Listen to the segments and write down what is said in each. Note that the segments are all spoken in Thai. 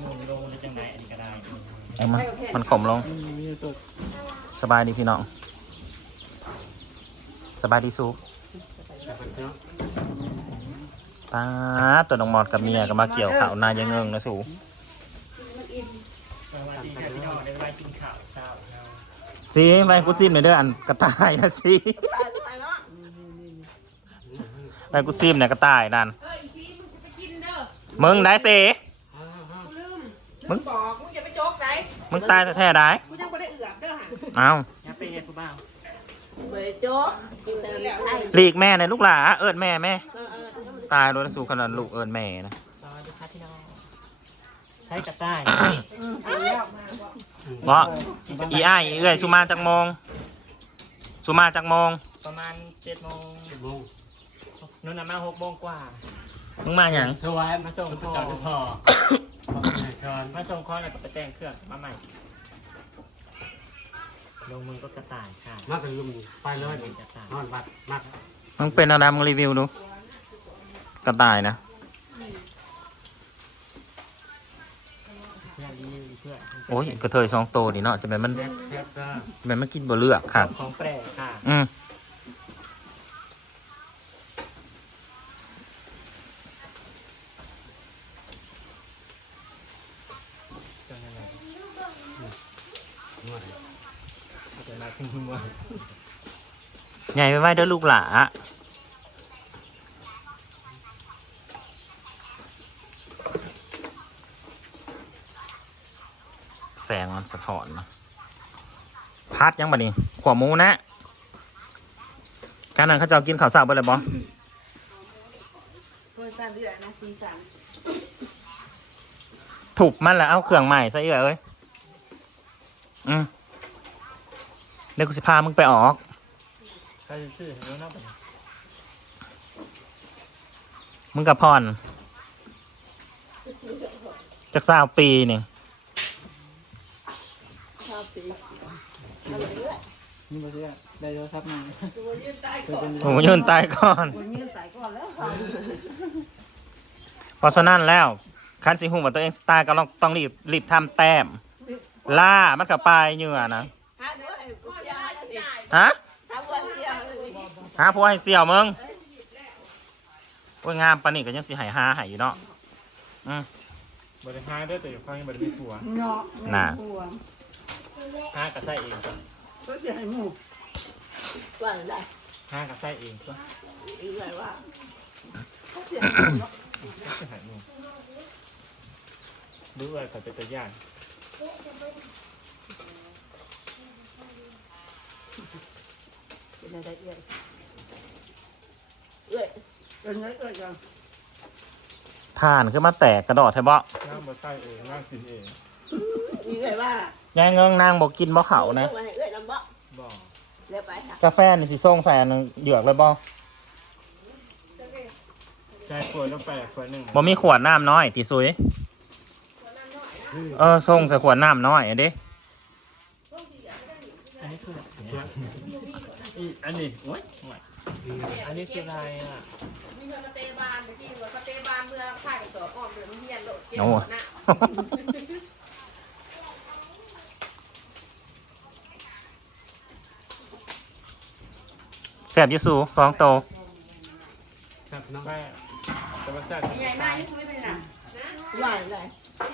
ยุ่งลงในจังไรอันนี้ก็ได้เอามามันขมลงมีตัวสบายดีพี่น้อง สบายดีสูตาตัวน้องมอดกับเมียก็มาเกี่ยวข่าวนายยังเงิงนะสูสวัสดีค่ะพี่น้องได้เวลากินข้าวเช้าแล้วซีไปกูซิมหน่อยเด้ออันกระต่ายนะซีไปกูซิมเนี่ยกระต่ายนั่นเอออีซีมึงจะไปกินเด้อมึงได้เสกูลื มมึลืงมบอกมึงอย่าไปโจกไหนมึงตายแท้ๆได้กูยังไม่ได้เอือบเด้อห่ะเอายับไปเฮ็ดผู้บ่าวเบยโจ๊กกินแต่ไข่หลีกแม่ในอยลูกหลาเอิดแม่แม่ เออเออเออตายโดนสูขนาดลูกเอิดแม่นะสวัสดีค่ะพี่น้องใช้กระต่ายเงาะอีอ้ายอีเอ้ยสุมาจากโมงสุมาจากโมงประมาณเจ็ดโมงนู่นน่ะมาหกโมงกว่า มึงมาอย่างสวยมาส่งพ่อ พ่อมาส่งคอนแล้วก็ไปแต่งเครื่องมาใหม่ ลงมือก็กระต่ายค่ะมาถึงลุมไปเลยเป็นกระต่ายนอนบัดมัดมึงเป็นอะไรมึงรีวิวดู กระต่ายนะเพื่อนรีวิวเพื่อนโอ้ยกระเทยสองโตวนี่เนาะจะเป็นมันแซ่บแซ่บจ้า จะเป็นมันกินบ่เลือกค่ะ ของแปลกค่ะ อืม จนอะไร นวด จะมาขึ้นหัว ใหญ่ไปไว้เด้อลูกหลาแสงมันสะท้อนเนาะพัดยังบ่นี่ขวาหมูนะการนั้นเขาเจะกินข้าวเสาไปเลยบ่เพื่อนสั่นเดือดนะซีสั่นถูกมันแหละเอาเครื่องใหม่ซะเอ้ยเอ้ยอืมเดี๋ยวกูสิพามึงไปออกก็จะชื่อรู้นะผมมึงกับพรจากสาวปีนี่ชอบตีนี่มาเชื่อได้โทรศัพท์มาตัวยืนตายก่อนผมยืนตายก่อนคนยืนใส่ก่อนแล้วเพราะฉะนั้นแล้วคันสิหูว่าตัวเองสไตล์ก็ต้องต้องรีบรีบทำแต้ม ล่ามันกับปลายเหงื่อนะฮะเดี๋ ยวให้กูยาแล้วสิฮะทำวันเดียวเลยหาผัวให้เสี่ยวมึงโอ้ยงามปานนี่ก็ยังสิใหายหาใหายอยู่เนาะอืมบริหารด้วยแต่อย่าฟังยังบริมีผัวเนาะน่ะห้ากับไส้เองก็ก็จะให้หมูว่าอะไรห้ากับไส้เองก็อีกไรว่าจะหายมึงดูอะไรเขาเป็นตัวอย่าง เป็นอะไรเอ่ยเอ่ยเป็นไงเอ่ยยังทานคือมาแตกกระดอดแทบ่นั่งบนไส้เองนั่งกินเองอีกไรว่ายายเงิงนางบอกกินบ่เขานะเอ่ยลำบากบอกเรียบไปค่ะกาแฟนี่สิส่งใส่อันหนึงเหยือกเลยบ่ใจขวดแล้วแปดขวดหนึ่งบ่มีขวดน้ำน้อยติซุยเออส่งใส่ขวดน้ำน้อยอันเด้ อันนี้คืออีอันนี้โอ้ยโอ้ยอันนี้คืออะไรอะมีเงินมาเตะบานตะกี้ว่าสเตะบานเมื่อข่ายต่อก่อนเดือนเฮียนโลดเก็บโอ้หมดนะแสบอยูสูสองโตแซ่บเนาะแม่จะมาแซ่บใหญ่มากนี่คุยไปเลยนะว่าอะไร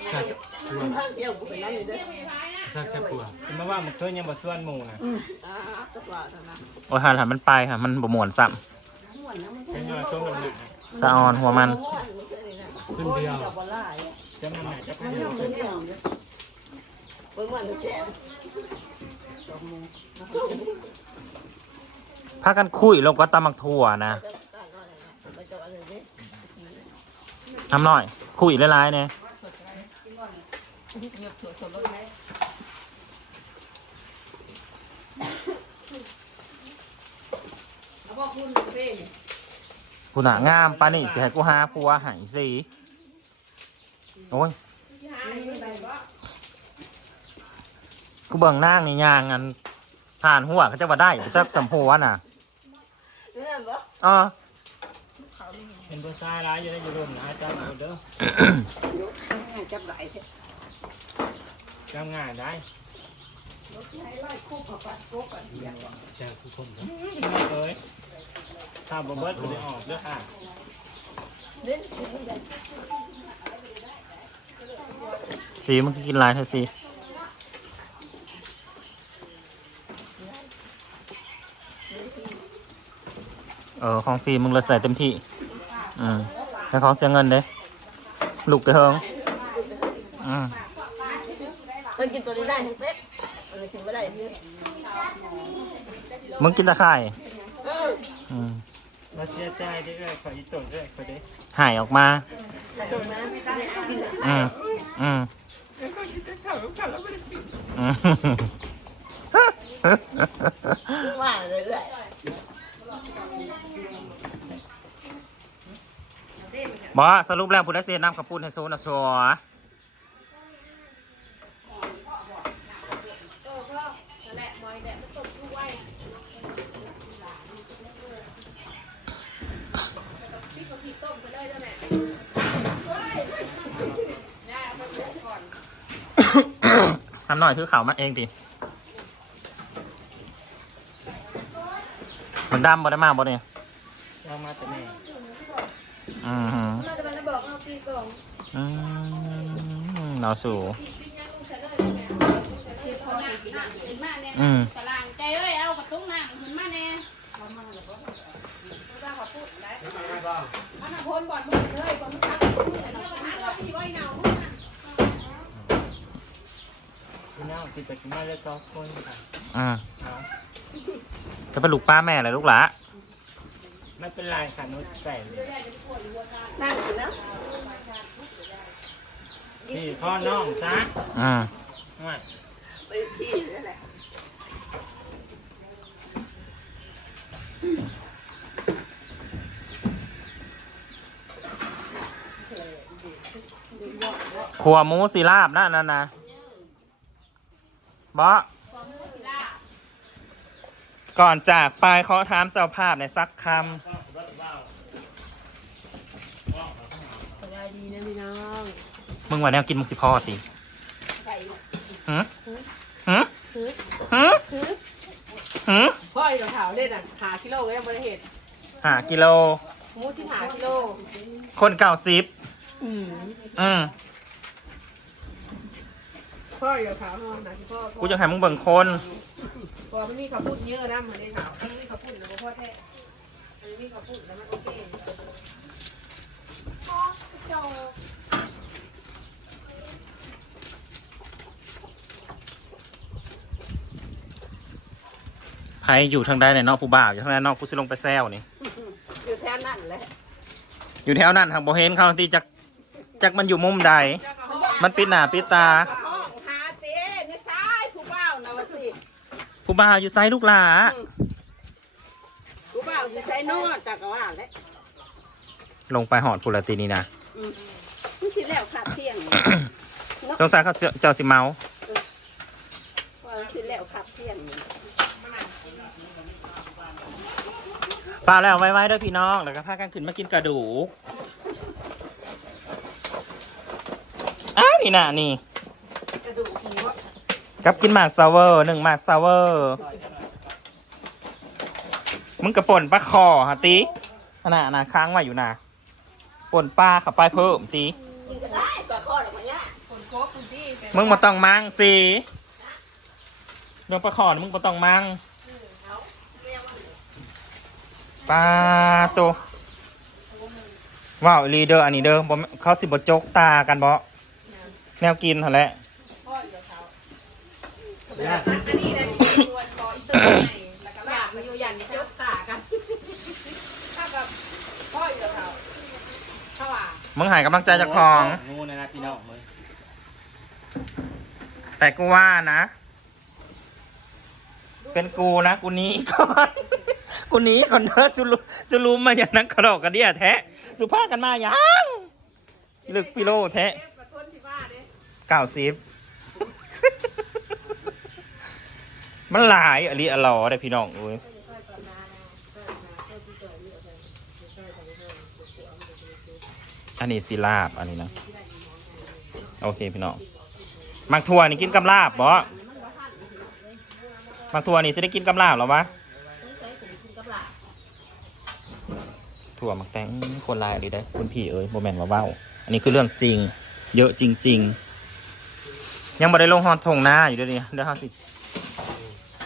แซ่บนวดท่านเดียวกูไปนั่งอยู่ด้วยเรี ยกไปท้ายนะแซ่บแซ่บปัวสมมติว่ามันเคยยังบดส่วนหมูนะอ่าก็ว่าเท่านั้นโอ้ยหันหันมันไปค่ะ มันบ่ม่วนซ้ม่วนนะมันเป็นยอดส้มหนักนะำสะออนหัวมันม่อย่างนั้นขึ้นเดียวจะมันหนักจะมันยังมันยังเปิ้นม่วนแก่พากันคุยลงก็ตำมักถั่วนะทำหน่อย คุยหลายเนี่ย พ่อคุณเป็นกูหนางามปานนี่สิให้กูหาผัวใหายสิโอ้ยที่หาอะไรไม่ได้ก็กูเบิ่งนางนี่ยางอันผ่านหัวเขาจะว่าได้กูจะสัมผัวน่ะเนี่ยบ่อ๋อเป็นตัวชายร้ายอยู่ในยูโรมนะอาจารย์เอาเด้อ จับไหลเถอะจำง่ายได้ ให้ไล่คู่กับปัดโกกันเดียว แจ้งทุกคนครับเอ้ยถ้าบ่เบิดก็ได้ออกเด้อค่ะเล่นสีมึงกินลายเถอสิเออของฟรีมึงเลยใส่เต็มที่ อืมแต่ของเสียเงินเด้ลูกกระเฮงอืมเออกินตัวนี้ได้ทั้งเป๊ะ เออกินไม่ได้เนี่ยมึงกินตะไคร่เอออืมมาเสียใจเด้อเอ้ยขออีตุ่นเด้อขอเด้อหายออกมาแต่ตรงนั้นกินอืมอืมอืมว่าเลยเลยบอสรุปแล้วพุทธเสียน้ำขับปุ้นให้โซนะชัว เออพ่อนั่นแหละมอยแหละมันตกลูกไว้พี่ก็ผิดต้มไปเลยเจ้าแม่ได้เอาไปเลือกก่อน ทำหน่อยคือเขาวมาเองดิมันดำบ่ได้มากบ่เนี่ยเอามาแต่แม่อืมหืมเราจะมาบอกเราตีสองอืมเราสู่อืมตารางใจเอ้ยเอากระตุ้งน้ำขึ้นมาแน่เราจะข อพูดได้อันนั้นพ้นบ่อนมึงเลยบ่อนมึงทำมึงเห็นเรื่องปัญหาเราพี่ไว้เงาพี่น้องกินไปกินมาแล้วสองคนค่ะอ่าเอาจะเป็นลูกป้าแม่อะไรลูกหละไม่เป็นไรค่ะนุชใส่เลยนั่งกินนะนี่พ่อน้องจ้าอืมว่าไปพี่นั่นแหละ ขัวหมูสีลาบนะนั่นนะบอก่อนจากไปขอถามเจ้าภาพในอยสักคสบายดีนะพี่น้องำมึงว่าแนวกินมึงสิพ่อติไก่หืมหืมหืมหืมพ่ออยู่กับขาวเล่นอะหากิโลก็ยังไม่ได้เห็นห้ากิโล หมูสิหากิโลคนเก่าสิบอืมอืม พ่ออยู่กับขาวเนาะหาที่พ่อกูจะให้มึงเบิ่งคนพอมันมีข้าวปุ้นเยอะนะมันได้ขาวมันมีข้าวปุ้นแล้วก็พ่อแท้มันมีข้าวปุ้นแล้วมันโอเคไผอยู่ทางใดเนี่ยนอกผู้บ่าวอยู่ทางใดนอกผู้สิลงไปแซวนี่ อยู่แถวนั่นแหละอยู่แถวนั้นทางบ่เห็นเขาที่จักจักมันอยู่มุมใด มันปิดหน้าปิดตาห้องหาเต้ในซ้ายผู้บ่าวนะวะสิ ผู้บ่าวอยู่ไซลูกหลาผู้บ่าวอยู่ไซโนอดจากกว่าแหล้วลงไปหอดพุลตีนี่นะมันสิแล้วขาดเที่ยงสงสัยเขาเจ้าสิเมาว่ามันสิแล้วขาดเที่ยงฟ้าแล้วไว้ๆเด้อพี่น้องแล้วก็พากันขึ้นมากินกระดูกอ้าวนี่น่ะนี่กระดูกหัว กับกินหมากซาวเวอร์หนึ่งหมากซาวเวอร์มึงกระป่นปลาคอฮะตีขนาดนะค้างไว้อยู่นะป่นปลาขับไปเพิ่มตีมึงมาต้องมั่งสิเรื่องปลาคอนะมึงมาต้องมั่งปลาตัวว้าวลีเดอร์อันนี้เด้อบ่แม่เขาสิบจกตากันบ่แนวกินหั่นแหละ พ่ออยู่กับเขา อันนี้นะที่ชวนพออีเตอร์ไงแล้วก็อลายากกมาอยู่ยันนี่จกตากันถ้ากับพ่ออยู่กับเขาถ้าว่ามึงใหายกำลังใจจากของ งูนะนะพี่น้องมึงแต่กูว่านะ เป็นกูนะ กูหนี้ก่อน กูหนี้ก่อนเด้อจุลุจุลุมมาอย่างนั้นกระดอกกระเดียแท้จุพากันมายังลึกพิโลแท้เอ๊ะประทุนที่ว่าเนี่ยเก้าสิบ มันหลายอะลีอะลอได้พี่น้องเอ้ยอันนี้สิลาบอันนี้นะโอเคพี่น้องมักทัวนี่กินกำลาบบ่มักทัวนี่จะได้กินกำลาบหรอวะถั่วมักแตงคนลายดีได้คุณพี่เอ้ยโมแมนต์ว่าว้าอันนี้คือเรื่องจริง เยอะจริง ๆ ยังบ่ได้ลงฮอนทงหน้าอยู่ดี๋ยวนี้เดี๋ยวเฮาสิ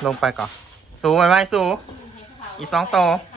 ลงไปก่อน สูไว้ไหมสู อีสองโต